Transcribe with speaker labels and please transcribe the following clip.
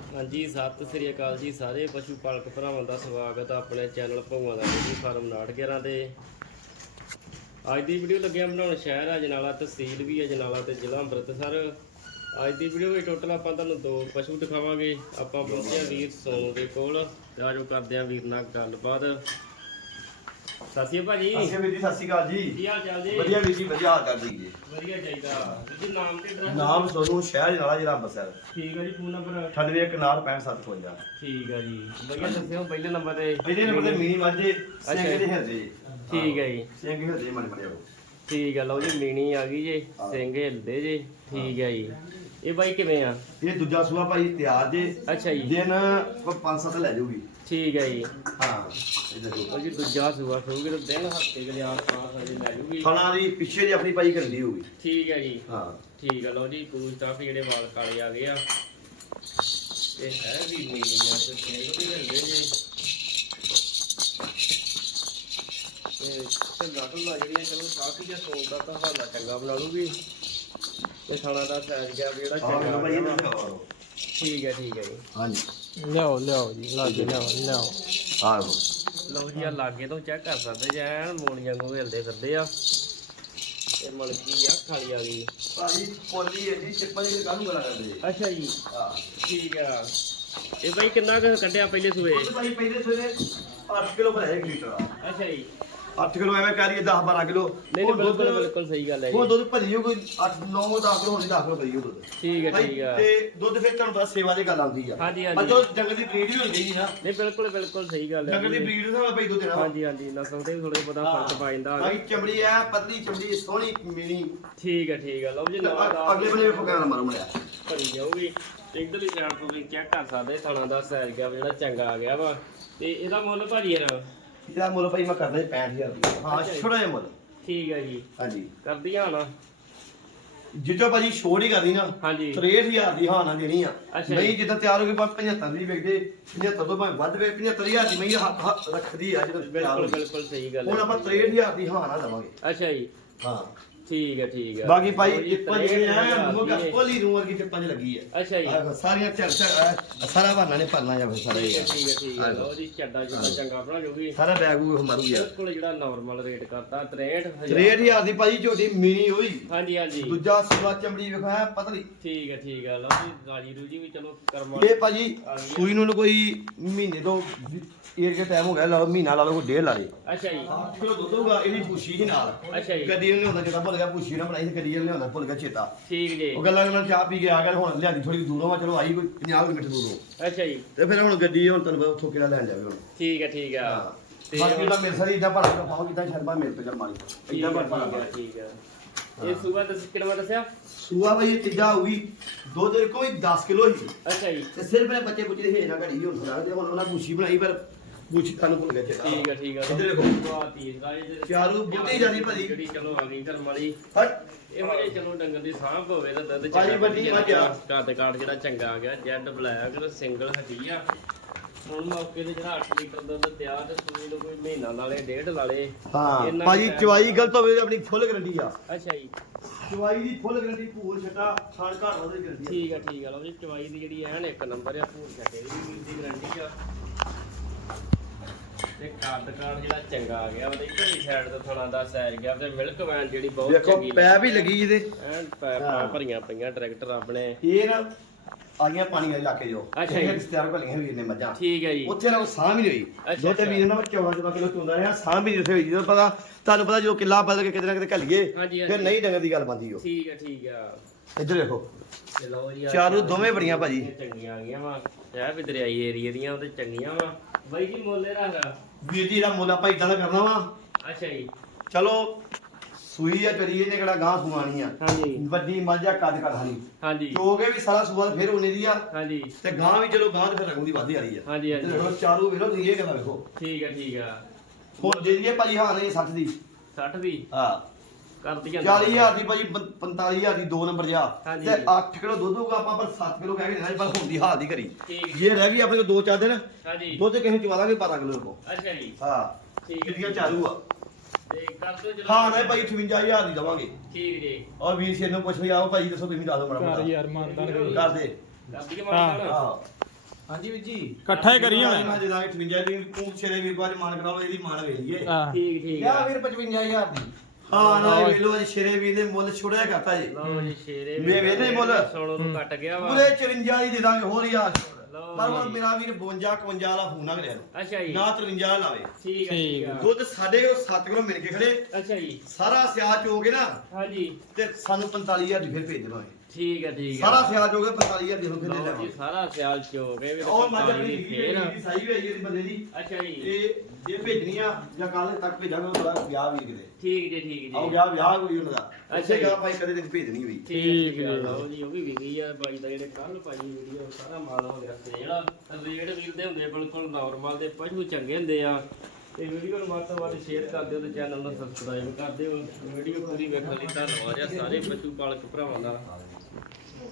Speaker 1: ਹਾਂਜੀ ਸਤਿ ਸ੍ਰੀ ਅਕਾਲ ਜੀ ਸਾਰੇ ਪਸ਼ੂ ਪਾਲਕ ਭਰਾਵਾਂ ਦਾ ਸਵਾਗਤ ਹੈ ਆਪਣੇ ਚੈਨਲ ਭੌਆਂ ਦਾ ਡੇਅਰੀ ਫਾਰਮ 911 ਤੇ। ਅੱਜ ਦੀ ਵੀਡੀਓ ਲੱਗਿਆ ਬਣਾਉਣ ਸ਼ਹਿਰ ਅਜਨਾਲਾ, ਤਹਿਸੀਲ ਵੀ ਅਜਨਾਲਾ ਤੇ ਜ਼ਿਲ੍ਹਾ ਅੰਮ੍ਰਿਤਸਰ। ਅੱਜ ਦੀ ਵੀਡੀਓ ਵਿੱਚ ਟੋਟਲ ਆਪਾਂ ਤੁਹਾਨੂੰ 2 ਪਸ਼ੂ ਦਿਖਾਵਾਂਗੇ। ਆਪਾਂ ਪਹੁੰਚਿਆ ਵੀਰ ਸੋਨੂ ਦੇ ਕੋਲ ਤੇ ਆਜੋ ਕਰਦੇ ਆ ਵੀਰ ਨਾਲ ਗੱਲਬਾਤ। ਸਤਿ ਸ਼੍ਰੀ ਅਕਾਲ ਭਾਜੀ।
Speaker 2: ਅਸੀਂ ਵੀਰ ਜੀ ਸਤਿ ਸ਼੍ਰੀ ਅਕਾਲ ਜੀ।
Speaker 1: ਕੀ ਹਾਲ ਚਾਲ ਜੀ?
Speaker 2: ਵਧੀਆ ਵੀਰ ਜੀ, ਵਧੀਆ ਹਾਲ ਚਾਲ ਜੀ।
Speaker 1: ਵਧੀਆ ਚਾਹੀਦਾ ਜੀ। ਨਾਮ ਤੇ ਐਡਰੈਸ?
Speaker 2: ਨਾਮ ਸੋਨੂੰ, ਸ਼ਹਿਰ ਜਨਾਲਾ, ਜ਼ਿਲ੍ਹਾ ਅੰਮ੍ਰਿਤਸਰ।
Speaker 1: ਠੀਕ ਹੈ ਜੀ। Phone number?
Speaker 2: 98
Speaker 1: ਠੀਕ ਹੈ ਜੀ। ਵਧੀਆ ਦੱਸਿਓ ਪਹਿਲੇ ਨੰਬਰ ਤੇ।
Speaker 2: ਪਹਿਲੇ ਨੰਬਰ ਤੇ ਮੀਨੀ ਮਾਝੇ ਸਿੰਘ
Speaker 1: ਅੱਛਾ
Speaker 2: ਦੇ ਹਿਰਦੇ।
Speaker 1: ਠੀਕ ਹੈ ਜੀ।
Speaker 2: ਸਿੰਘ ਹਿਰਦੇ ਮੜੇ ਆਓ।
Speaker 1: ਠੀਕ ਹੈ, ਲਓ ਜੀ ਮੀਣੀ ਆ ਗਈ ਜੇ, ਸਿੰਘ ਹਿਲਦੇ ਜੇ। ਠੀਕ ਹੈ ਜੀ। ਇਹ ਬਾਈ ਕਿਵੇਂ ਆ?
Speaker 2: ਇਹ ਦੂਜਾ ਸੂਆ ਭਾਈ ਤਿਆਰ ਜੇ।
Speaker 1: ਅੱਛਾ ਜੀ।
Speaker 2: ਦਿਨ 5-7 ਲੈ ਜਾਊਗੀ।
Speaker 1: ਠੀਕ ਹੈ ਜੀ।
Speaker 2: ਹਾਂ ਇਹ ਦੇਖੋ
Speaker 1: ਲਓ ਜੀ ਦੂਜਾ ਸੂਆ ਖੋਗੇ ਤਾਂ ਦਿਨ ਹਫਤੇ ਦੇ ਲਿਆ ਪਾਸ ਅਜੇ ਲੈ ਜੂਗੀ।
Speaker 2: ਖਾਣਾ ਦੀ ਪਿੱਛੇ ਦੀ ਆਪਣੀ ਭਾਈ ਕਰਦੀ ਹੋਊਗੀ।
Speaker 1: ਠੀਕ ਹੈ ਜੀ।
Speaker 2: ਹਾਂ
Speaker 1: ਠੀਕ ਹੈ, ਲਓ ਜੀ ਕੂਸ ਕਾਫੀ ਜਿਹੜੇ ਵਾਲ ਕਾਲੇ ਆ ਗਏ ਆ। ਇਹ ਹੈ ਵੀ ਮੀਣੀ ਆ ਤੇ ਸਿੰਘ ਵੀ ਹਿਲਦੇ ਜੇ। ਤੇ ਢੱਲਾ ਜਿਹੜੀਆਂ ਚਲੋ ਕਾਫੀ ਜਿਹਾ ਸੋਲ ਦਾ ਤਾਂ ਹਾਲਾ ਚੰਗਾ ਬਣਾ ਲੂਗੀ। ਤੇ ਖਾਣਾ ਦਾ ਸਾਈਜ਼ ਗਿਆ ਵੀ ਜਿਹੜਾ ਚੰਗਾ
Speaker 2: ਭਾਈ ਇਹ
Speaker 1: ਵਾ।
Speaker 2: ਦਿਖਾਓ।
Speaker 1: ਠੀਕ ਹੈ ਜੀ।
Speaker 2: ਹਾਂਜੀ
Speaker 1: ਲਿਆਓ ਜੀ ਲਾਗੇ ਲਿਆਓ।
Speaker 2: ਆਹ
Speaker 1: ਲਓ ਜੀ ਆ ਲਾਗੇ ਤੋਂ ਚੈੱਕ ਕਰ ਸਕਦੇ ਜੇ, ਐਨ ਮੂਲੀਆਂ ਨੂੰ ਹਿਲਦੇ ਫਿਰਦੇ ਆ। ਇਹ ਮਲਕੀ ਆ ਖਾਲੀ ਆ ਗਈ
Speaker 2: ਭਾਈ ਪੋਲੀ ਹੈ ਜੀ, ਸਿੱਪਾ ਜੀ ਕਾਹਨੂੰ ਗਲਾ ਕਰਦੇ।
Speaker 1: ਅੱਛਾ ਜੀ।
Speaker 2: ਹਾਂ
Speaker 1: ਠੀਕ ਆ। ਇਹ ਬਾਈ ਕਿੰਨਾ ਕੁ ਕੱਢਿਆ ਪਹਿਲੇ ਸੂਏ?
Speaker 2: ਉਹ ਭਾਈ ਪਹਿਲੇ ਸਵੇਰੇ 8 ਕਿਲੋ ਬਣਾਇਆ 1 ਲੀਟਰ।
Speaker 1: ਅੱਛਾ ਜੀ।
Speaker 2: 8 ਕਿਲੋ ਐਵੇਂ ਕਰੀਏ 10-12 ਕਿਲੋ।
Speaker 1: ਨਹੀਂ ਬਿਲਕੁਲ ਸਹੀ ਗੱਲ ਹੈ
Speaker 2: ਉਹ
Speaker 1: ਜੀ।
Speaker 2: ਦੁੱਧ ਭਰੀਓ ਕੋਈ 8-9-10 ਕਿਲੋ ਹੋਣੀ, 10 ਕਿਲੋ ਭਰੀਓ ਦੁੱਧ।
Speaker 1: ਠੀਕ ਹੈ
Speaker 2: ਭਾਈ
Speaker 1: ਠੀਕ ਆ।
Speaker 2: ਤੇ ਦੁੱਧ ਫਿਰ ਤੁਹਾਨੂੰ ਪਤਾ ਸੇਵਾ ਦੀ ਗੱਲ ਆਉਂਦੀ ਆ।
Speaker 1: ਹਾਂਜੀ
Speaker 2: ਪਰ
Speaker 1: ਹਾਂਜੀ।
Speaker 2: ਜੋ ਡੰਗਰ ਦੀ ਬਰੀਡ ਵੀ ਹੁੰਦੀ ਨਾ,
Speaker 1: ਨਹੀਂ ਬਿਲਕੁਲ ਸਹੀ ਗੱਲ ਹੈ
Speaker 2: ਡੰਗਰ ਦੀ
Speaker 1: ਜੀ।
Speaker 2: ਬਰੀਡ ਨਾਲ ਭਾਈ ਦੁੱਧ ਦੇਣਾ।
Speaker 1: ਹਾਂਜੀ ਨਸਲ ਤੇ ਵੀ ਥੋੜੇ ਬਹੁਤਾ ਫਰਕ ਪਾ ਜਾਂਦਾ।
Speaker 2: ਭਾਈ ਚਮੜੀ ਐ ਪਤਲੀ, ਚਮੜੀ ਸੋਹਣੀ ਮੀਣੀ।
Speaker 1: ਠੀਕ ਹੈ। ਲਓ ਜੀ ਨਾਲ
Speaker 2: ਅਗਲੇ ਬੰਨੇ ਵੇਖੋ ਕਿਹਨਾਂ ਮਾਰੂ ਮੜਿਆ।
Speaker 1: ਭਰੀ ਜਾਊਗੀ। ਇਧਰਲੀ ਸਾਈਡ ਤੋਂ ਵੀ ਚੈੱਕ ਕਰ ਸਕਦੇ ਥਣਾ ਦਾ ਸਾਈਜ਼ ਗਿਆ ਜਿਹੜਾ ਚੰਗਾ ਆ ਗਿਆ ਵਾ। ਤੇ ਇਹਦਾ ਮੁੱਲ ਭਾਜੀ ਯਾਰ?
Speaker 2: ਇਹਦਾ ਮੁੱਲ ਭਾਈ ਮੈਂ ਕਰਦਾ 65000 ਰੁਪਏ। ਹਾਂ ਛੋੜਾ ਜਿਹਾ ਮੁੱਲ।
Speaker 1: ਠੀਕ ਹੈ ਜੀ।
Speaker 2: ਹਾਂਜੀ
Speaker 1: ਕਰਦੀ ਹਾਂ ਨਾ
Speaker 2: ਜਿੱਦੋਂ ਭਾਜੀ ਛੋੜ ਹੀ ਕਰਦੀ ਨਾ।
Speaker 1: ਹਾਂਜੀ
Speaker 2: 63000 ਦੀ ਹਾਂ ਨਾ ਦੇਣੀ ਆ।
Speaker 1: ਅੱਛਾ
Speaker 2: ਨਹੀਂ
Speaker 1: ਜੀ।
Speaker 2: ਜਿੱਦਾਂ ਤਿਆਰ ਹੋ ਗਈ ਬਸ 75 ਦੀ ਵੇਚਦੇ। 75 ਤੋਂ ਭਾਵੇਂ ਵੱਧ ਵੇ 75000 ਦੀ ਮੈਂ ਹੱਥ ਰੱਖਦੀ ਆ ਜਦੋਂ ਤਿਆਰ ਹੋ ਗਈ।
Speaker 1: ਬਿਲਕੁਲ ਸਹੀ ਗੱਲ
Speaker 2: ਹੁਣ
Speaker 1: ਹੈ।
Speaker 2: ਆਪਾਂ 63000 ਦੀ ਹਾਂ ਨਾ ਲਵਾਂਗੇ।
Speaker 1: ਅੱਛਾ ਜੀ।
Speaker 2: ਹਾਂ
Speaker 1: ਠੀਕ ਹੈ।
Speaker 2: ਬਾਕੀ ਭਾਈ
Speaker 1: ਲਓ ਜੀ,
Speaker 2: ਟਿੱਪਾਂ ਜਿਹੜੇ ਆ
Speaker 1: 63,000
Speaker 2: ਮੁੱਗਾ
Speaker 1: ਦੀ ਹੈ।
Speaker 2: ਕੋਲੀ ਨੂੰ ਵਰਗੀ ਟਿੱਪਾਂ 'ਚ ਲੱਗੀ ਆ।
Speaker 1: ਅੱਛਾ ਜੀ।
Speaker 2: ਆਹ ਸਾਰੀਆਂ ਸਾਰਾ ਬਹਾਨਾ ਨੇ ਭਰਨਾ ਜਾਵੇ ਸਾਰਾ ਹੀ।
Speaker 1: ਠੀਕ ਹੈ। ਲਓ ਜੀ ਚੱਡਾ ਜਿਹੜਾ ਚੰਗਾ ਬਣਾ ਜੂਗੀ।
Speaker 2: ਸਾਰਾ ਬੈਗ ਉਹ ਮਾਰੂ ਯਾਰ।
Speaker 1: ਬਿਲਕੁਲ ਜਿਹੜਾ ਨਾਰਮਲ ਰੇਟ ਕਰਤਾ 63000।
Speaker 2: 63000 ਦੀ ਭਾਜੀ ਝੋਟੀ ਮੀਨੀ ਹੋਈ।
Speaker 1: ਹਾਂਜੀ
Speaker 2: ਦੂਜਾ ਸੂਆ ਚਮੜੀ ਵੇਖੋ ਹੈ ਪਤਲੀ।
Speaker 1: ਠੀਕ ਹੈ। ਲਓ ਜੀ ਰਾਜੀ ਰੂਜੀ ਵੀ ਚਲੋ ਕਰਮਾ।
Speaker 2: ਇਹ ਭਾਜੀ ਸੂਈ ਨੂੰ ਕੋਈ ਮਹੀਨੇ ਤੋਂ ਇਹ ਜੇ ਟਾਈਮ ਹੋ ਗਿਆ, ਲਾ ਲਓ ਮਹੀਨਾ ਲਾ ਲਓ, ਕੋਈ 1.5 ਲਾ ਲੇ।
Speaker 1: ਅੱਛਾ ਜੀ।
Speaker 2: 8 ਕਿਲੋ ਦੁੱਧ ਹੋਊਗਾ। ਇਹਦੀ ਪੁੱਛੀ ਸੀ ਨਾਲ।
Speaker 1: ਅੱਛਾ ਜੀ।
Speaker 2: ਗੱਡੀ ਨੂੰ ਲਿਆਉਂਦਾ ਚੇਤਾ ਭੁੱਲ ਗਿਆ, ਪੁੱਛੀ ਨਾ ਬਣਾਈ ਸੀ ਗੱਡੀ ਨੂੰ ਲਿਆਉਂਦਾ ਭੁੱਲ ਗਿਆ ਚੇਤਾ।
Speaker 1: ਠੀਕ ਜੀ।
Speaker 2: ਉਹ ਗੱਲਾਂ ਨਾਲ ਚਾਹ ਪੀ ਕੇ ਆ ਗਿਆ, ਹੁਣ ਲਿਆਂਦੀ ਥੋੜੀ ਦੂਰੋਂ ਆ, ਚਲੋ ਆਈ ਕੋਈ 50 ਮਿੰਟ ਦੂਰੋਂ।
Speaker 1: ਅੱਛਾ ਜੀ।
Speaker 2: ਤੇ ਫਿਰ ਹੁਣ ਗੱਡੀ ਹੁਣ ਤੁਹਾਨੂੰ ਪਤਾ ਉੱਥੋਂ ਕਿਹੜਾ ਲੈਣ ਜਾਵੇ ਹੁਣ।
Speaker 1: ਠੀਕ ਹੈ।
Speaker 2: ਹਾਂ ਬਾਕੀ ਦਾ ਮੇਰੇ ਸਾਰੀ ਇਦਾਂ ਭਰਾ ਪਾਉ ਕਿਦਾਂ ਸ਼ਰਮਾ ਮੇਰੇ ਤੋਂ ਜਮਾਲੀ ਇਦਾਂ ਭਰਾ।
Speaker 1: ਠੀਕ ਹੈ। ਇਹ ਸੂਬਾ ਕਿਹੜਾ ਦੱਸਿਆ?
Speaker 2: ਸੂਆ ਭਾਈ ਤੀਜਾ ਹੋਊਗੀ। ਦੁੱਧ ਕੋਈ 10 ਕਿਲੋ ਹੀ।
Speaker 1: ਅੱਛਾ ਜੀ।
Speaker 2: ਤੇ ਸਿਰਫ ਇਹ ਬੱਚੇ ਬੁੱਚੇ ਦੇ ਨਾ ਘੜੀ ਹੁਣ ਸਕਦੇ। ਹੁਣ ਉਹਨਾਂ ਪੁੱਛੀ ਬਣਾਈ ਪਰ ਪੁੱਛੀ ਤੁਹਾਨੂੰ ਭੁੱਲ ਗਿਆ ਚੇਤਾ।
Speaker 1: ਠੀਕ ਹੈ।
Speaker 2: ਇੱਧਰ ਦੇਖੋ।
Speaker 1: ਵਾਹ ਤੀਸਰਾ ਇਹ
Speaker 2: ਚਾਰੂ ਬੁੱਢੀ ਜਾਂਦੀ ਭਾਜੀ।
Speaker 1: ਜਿਹੜੀ ਚਲੋ ਆ ਗਈ ਘਰਮ ਵਾਲੀ।
Speaker 2: ਹਟ
Speaker 1: ਇਹੋ ਜਿਹੇ ਚਲੋ ਡੰਗਰ ਦੀ ਸਾਂਭ ਹੋਵੇ ਤਾਂ ਦੁੱਧ
Speaker 2: ਭਾਜੀ ਵੱਡੀ ਮੱਝ ਆ।
Speaker 1: ਕਾਟ ਜਿਹੜਾ ਚੰਗਾ ਆ ਗਿਆ। ਜੈਡ ਬਲੈਕ ਤੇ ਸਿੰਗਲ ਹੱਡੀ ਆ। ਹੁਣ ਮੌਕੇ ਤੇ ਜਿਹੜਾ 8 ਲੀਟਰ ਦੁੱਧ ਤਿਆਰ ਤੇ ਸੂਈ ਨੂੰ ਕੋਈ ਮਹੀਨਾ ਲਾਲੇ 1.5 ਲਾਲੇ।
Speaker 2: ਹਾਂ ਭਾਜੀ ਚਵਾਈ ਗਲਤ ਹੋਵੇ ਆਪਣੀ ਫੁੱਲ ਗਰੰਟੀ ਆ।
Speaker 1: ਅੱਛਾ ਜੀ।
Speaker 2: ਚਵਾਈ ਦੀ ਫੁੱਲ ਗਰੰਟੀ ਭੂਲ ਛੱਟਾ ਖਾਣ ਘਰ ਉਹਦੀ ਗਰੰਟੀ।
Speaker 1: ਠੀਕ ਹੈ। ਲਓ ਜੀ ਚਵਾਈ ਦੀ ਜਿਹੜੀ ਐਨ ਇੱਕ ਨੰਬਰ ਆ। ਭੂਰ ਛੱਡੇ ਦੀ ਗਰੰਟੀ ਆ। ਤੇ ਕਾਟ ਜਿਹੜਾ ਚੰਗਾ ਆ ਗਿਆ ਉਹਦੇ ਇੱਧਰਲੀ ਸਾਈਡ ਤੋਂ ਥਣਾ ਦਾ ਸਾਈਜ਼ ਗਿਆ ਤੇ ਮਿਲਕ ਵੈਨ ਜਿਹੜੀ ਬਹੁਤ
Speaker 2: ਦੇਖੋ
Speaker 1: ਚੰਗੀ
Speaker 2: ਪੈ ਵੀ ਲੱਗੀ ਜਿਹਦੇ।
Speaker 1: ਐਨ ਪੈਪਾਂ ਭਰੀਆਂ ਪਈਆਂ ਟਰੈਕਟਰ ਆਪਣੇ।
Speaker 2: ਇਹ ਨਾ ਆਈਆਂ ਪਾਣੀ ਵਾਲੇ ਇਲਾਕੇ ਜੋ।
Speaker 1: ਅੱਛਾ ਜੀ।
Speaker 2: ਰਿਸ਼ਤੇਦਾਰ ਭਲੀਆਂ ਵੀਰ ਨੇ ਮੱਝਾਂ।
Speaker 1: ਠੀਕ ਹੈ ਜੀ।
Speaker 2: ਉੱਥੇ ਨਾ ਸਾਹ ਵੀ ਨਹੀਂ ਹੋਈ।
Speaker 1: ਅੱਛਾ,
Speaker 2: ਦੋ ਤੇ ਵੀਰ ਨਾਲ 14 ਕਿਲੋ ਚੁੰਦਾ ਰਿਹਾ, ਸਾਹ ਵੀ ਨਹੀਂ ਉੱਥੇ ਹੋਈ। ਜਦੋਂ ਪਤਾ ਤੁਹਾਨੂੰ ਪਤਾ ਜਦੋਂ ਕਿੱਲਾ ਬਦਲ ਕੇ ਕਿਤੇ ਨਾ ਕਿਤੇ ਘੱਲੀਏ
Speaker 1: ਹਾਂਜੀ,
Speaker 2: ਫਿਰ ਨਹੀਂ ਡੰਗਰ ਦੀ ਗੱਲ ਬਣਦੀ ਉਹ।
Speaker 1: ਠੀਕ ਆ।
Speaker 2: ਇੱਧਰ ਦੇਖੋ
Speaker 1: ਤੇ ਲਓ ਜੀ
Speaker 2: ਚਾਰੂ ਦੋਵੇਂ ਬੜੀਆਂ ਭਾਜੀ।
Speaker 1: ਚੰਗੀਆਂ ਆ ਗਈਆਂ ਵਾ। ਇਹ ਵੀ ਦਰਿਆਈ ਏਰੀਆ ਦੀਆਂ ਉਹ ਤੇ ਚੰਗੀਆਂ ਵਾ। ਬਾਈ ਜੀ ਮੋਲੇ ਰੱਖ।
Speaker 2: ਵੀਰ ਜੀ ਦਾ ਮੁੱਲ ਆਪਾਂ ਇਦਾਂ ਦਾ ਕਰਨਾ ਵਾ।
Speaker 1: ਅੱਛਾ ਜੀ।
Speaker 2: ਚਲੋ ਸੂਈ ਆ ਚਰੀ ਇਹਨੇ ਕਿਹੜਾ ਗਾਂ ਸੁਆਣੀ ਆ।
Speaker 1: ਹਾਂਜੀ
Speaker 2: ਵੱਡੀ ਮੱਝ ਆ ਕੱਦ ਵਾਲੀ।
Speaker 1: ਹਾਂਜੀ
Speaker 2: ਚੋਗੇ ਵੀ ਸਾਰਾ ਸੂਆ ਫਿਰ ਉਹਨੇ ਦੀ ਆ।
Speaker 1: ਹਾਂਜੀ
Speaker 2: ਤੇ ਗਾਂ ਵੀ ਚਲੋ ਗਾਂ ਤੇ ਫਿਰ ਰਗੂ ਦੀ ਵੱਧਦੀ ਆ ਰਹੀ ਆ।
Speaker 1: ਹਾਂਜੀ
Speaker 2: ਤੇ ਦੇਖੋ ਚਾਰੂ ਵੇਖੋ ਤੁਸੀਂ ਇਹ ਕਿਹਦਾ ਵੇਖੋ।
Speaker 1: ਠੀਕ ਆ।
Speaker 2: ਹੁਣ ਦੇ ਦਈਏ ਭਾਜੀ ਹਾਂ ਨਹੀਂ 60 ਦੀ।
Speaker 1: 60 ਦੀ
Speaker 2: ਹਾਂ
Speaker 1: ਕਰਦੀ ਆ।
Speaker 2: 40000 ਦੀ ਭਾਜੀ 45000 ਦੀ 2 ਨੰਬਰ ਜਾ।
Speaker 1: ਹਾਂਜੀ।
Speaker 2: ਤੇ 8 ਕਿਲੋ ਦੁੱਧ ਹੋਊਗਾ ਆਪਾਂ ਪਰ 7 ਕਿਲੋ ਕਹਿ ਕੇ ਦੇਣਾ ਪਰ ਹੁਣ ਦੀ ਹਾਲ ਦੀ ਕਰੀ।
Speaker 1: ਠੀਕ।
Speaker 2: ਜੇ ਰਹਿ ਗਈ ਆਪਣੇ ਕੋਲ 2-4 ਦਿਨ
Speaker 1: ਹਾਂਜੀ
Speaker 2: ਦੁੱਧ ਕਿਸੇ ਨੂੰ ਚਵਾ ਦਾਂਗੇ 12 ਕਿਲੋ ਕੋ।
Speaker 1: ਅੱਛਾ ਜੀ।
Speaker 2: ਹਾਂ
Speaker 1: ਠੀਕ ਹੈ।
Speaker 2: ਕਿੰਨੀਆਂ ਚਾਲੂ ਆ।
Speaker 1: ਤੇ ਕਰ ਦੋ ਚਲੋ।
Speaker 2: ਹਾਂ ਨਾ ਭਾਈ 58000 ਦੀ ਦਵਾਂਗੇ।
Speaker 1: ਠੀਕ ਜੀ।
Speaker 2: ਔਰ ਵੀਰ ਜੀ ਨੂੰ ਪੁੱਛ ਵੀ ਆਓ ਭਾਜੀ ਦੱਸੋ ਤੁਸੀਂ ਦੱਸ ਦਿਓ ਮਾੜਾ ਮੋਟਾ।
Speaker 3: ਯਾਰ ਮਾਨਦਾਨ
Speaker 2: ਕਰ ਦੇ।
Speaker 1: ਕਰਦੀ ਮਾਰਦਾ
Speaker 2: ਹਾਂ
Speaker 3: ਹਾਂਜੀ ਵੀਰ ਜੀ
Speaker 4: ਇਕੱਠਾ ਹੀ ਕਰੀਏ
Speaker 2: ਮੈਂ
Speaker 4: ਮੈਂ
Speaker 2: ਜਿਹੜਾ 58 ਦੀ ਤੂੰ ਛੇਰੇ ਵੀਰ ਬਾਜ ਮਾਨ ਕਰਾ ਲਓ ਇਹਦੀ ਮਾਨ ਵੇਲੀਏ
Speaker 4: ਹਾਂ
Speaker 1: ਠੀਕ ਠੀਕ
Speaker 3: ਲਿਆ
Speaker 1: ਆ
Speaker 3: ਵੀਰ 55000 ਦੀ
Speaker 2: ਹਾਂ ਨਾ ਵੇਖ ਲਓ ਅੱਜ ਸ਼ੇਰੇ ਵੀਰ ਨੇ ਮੁੱਲ ਛੋੜਿਆ ਕਰਤਾ ਜੀ
Speaker 1: ਲਓ ਜੀ ਸ਼ੇਰੇ
Speaker 2: ਵੇ ਵੇਦੇ ਮੁੱਲ
Speaker 1: ਸੋਨੋ ਨੂੰ ਕੱਟ ਗਿਆ ਵਾ
Speaker 2: ਪੂਰੇ 54 ਦੀ ਦੇ ਦਾਂਗੇ ਹੋਰ ਯਾਰ
Speaker 1: ਲਓ
Speaker 2: ਪਰ ਹੁਣ
Speaker 1: ਜੀ।
Speaker 2: ਮੇਰਾ ਵੀਰ 52 51 ਵਾਲਾ ਫੋਨ ਨਾ ਕਰਿਆ
Speaker 1: ਅੱਛਾ ਜੀ
Speaker 2: ਨਾ 53 ਲਾਵੇ
Speaker 1: ਠੀਕ ਆ ਠੀਕ ਆ
Speaker 2: ਦੁੱਧ ਸਾਡੇ ਕੋਲ 7 ਕਿਲੋ ਮਿਲ ਕੇ ਖੜੇ
Speaker 1: ਅੱਛਾ ਜੀ
Speaker 2: ਸਾਰਾ ਸਿਆਲ ਚੋ ਕੇ ਨਾ
Speaker 1: ਹਾਂਜੀ
Speaker 2: ਤੇ ਸਾਨੂੰ 45000 ਦੀ ਫਿਰ ਭੇਜ ਦੇਣਾ
Speaker 1: ਠੀਕ ਆ ਠੀਕ ਆ
Speaker 2: ਸਾਰਾ ਸਿਆਲ ਚੋ ਕੇ 45000 ਦੀ ਹੋ ਕੇ ਦੇ
Speaker 1: ਲਓ ਜੀ
Speaker 2: ਦੇਵਾਂਗੇ
Speaker 1: ਸਾਰਾ ਸਿਆਲ ਚੋ ਗਏ ਵੀ
Speaker 2: ਔਰ ਮੱਝ
Speaker 1: ਪਾਣੀ
Speaker 2: ਆਪਣੀ
Speaker 1: ਦੀ
Speaker 2: ਫੇਰ
Speaker 1: ਫੇਰ
Speaker 2: ਸਹੀ ਹੋਈ ਇਹਦੀ ਬੰਦੇ ਦੀ
Speaker 1: ਅੱਛਾ ਜੀ
Speaker 2: ਇਹ ਜੇ ਭੇਜਣੀ ਆ ਜਾਂ ਕੱਲ ਤੱਕ ਭੇਜਾਂਗੇ ਉਹ ਬੜਾ ਵਿਆਹ ਵੀ ਕਿਤੇ
Speaker 1: ਠੀਕ ਜੀ ਠੀਕ
Speaker 2: ਆਓ
Speaker 1: ਜੀ
Speaker 2: ਵਿਆਹ ਕੋਈ ਉਹਨਾਂ ਦਾ
Speaker 1: ਅੱਛਾ
Speaker 2: ਅੱਛੇ
Speaker 1: ਜੀ।
Speaker 2: ਗਾ ਭਾਈ ਕਦੇ ਤੇ ਭੇਜਣੀ ਹੋਈ
Speaker 1: ਠੀਕ ਹੈ ਲਓ ਜੀ ਉਹ ਵੀ ਵਿਕੀ ਆ ਬਾਈ ਦਾ ਜਿਹੜੇ ਕੱਲ ਪਾਈ ਵੀਡੀਓ ਸਾਰਾ ਮਾਲ ਹੋ ਗਿਆ ਸੇਲ ਰੇਟ ਵੀਰ ਦੇ ਹੁੰਦੇ ਬਿਲਕੁਲ ਨਾਰਮਲ ਦੇ ਪਸ਼ੂ ਚੰਗੇ ਹੁੰਦੇ ਆ ਤੇ ਵੀਡੀਓ ਨੂੰ ਵੱਧ ਤੋਂ ਵੱਧ ਸ਼ੇਅਰ ਕਰ ਦਿਓ ਤੇ ਚੈਨਲ ਨੂੰ ਸਬਸਕ੍ਰਾਈਬ ਕਰ ਦਿਓ ਵੀਡੀਓ ਪੂਰੀ ਵੇਖਣ ਲਈ ਧੰਨਵਾਦ ਆ ਸਾਰੇ ਪਸ਼ੂ ਪਾਲਕ ਭਰਾਵਾਂ ਦਾ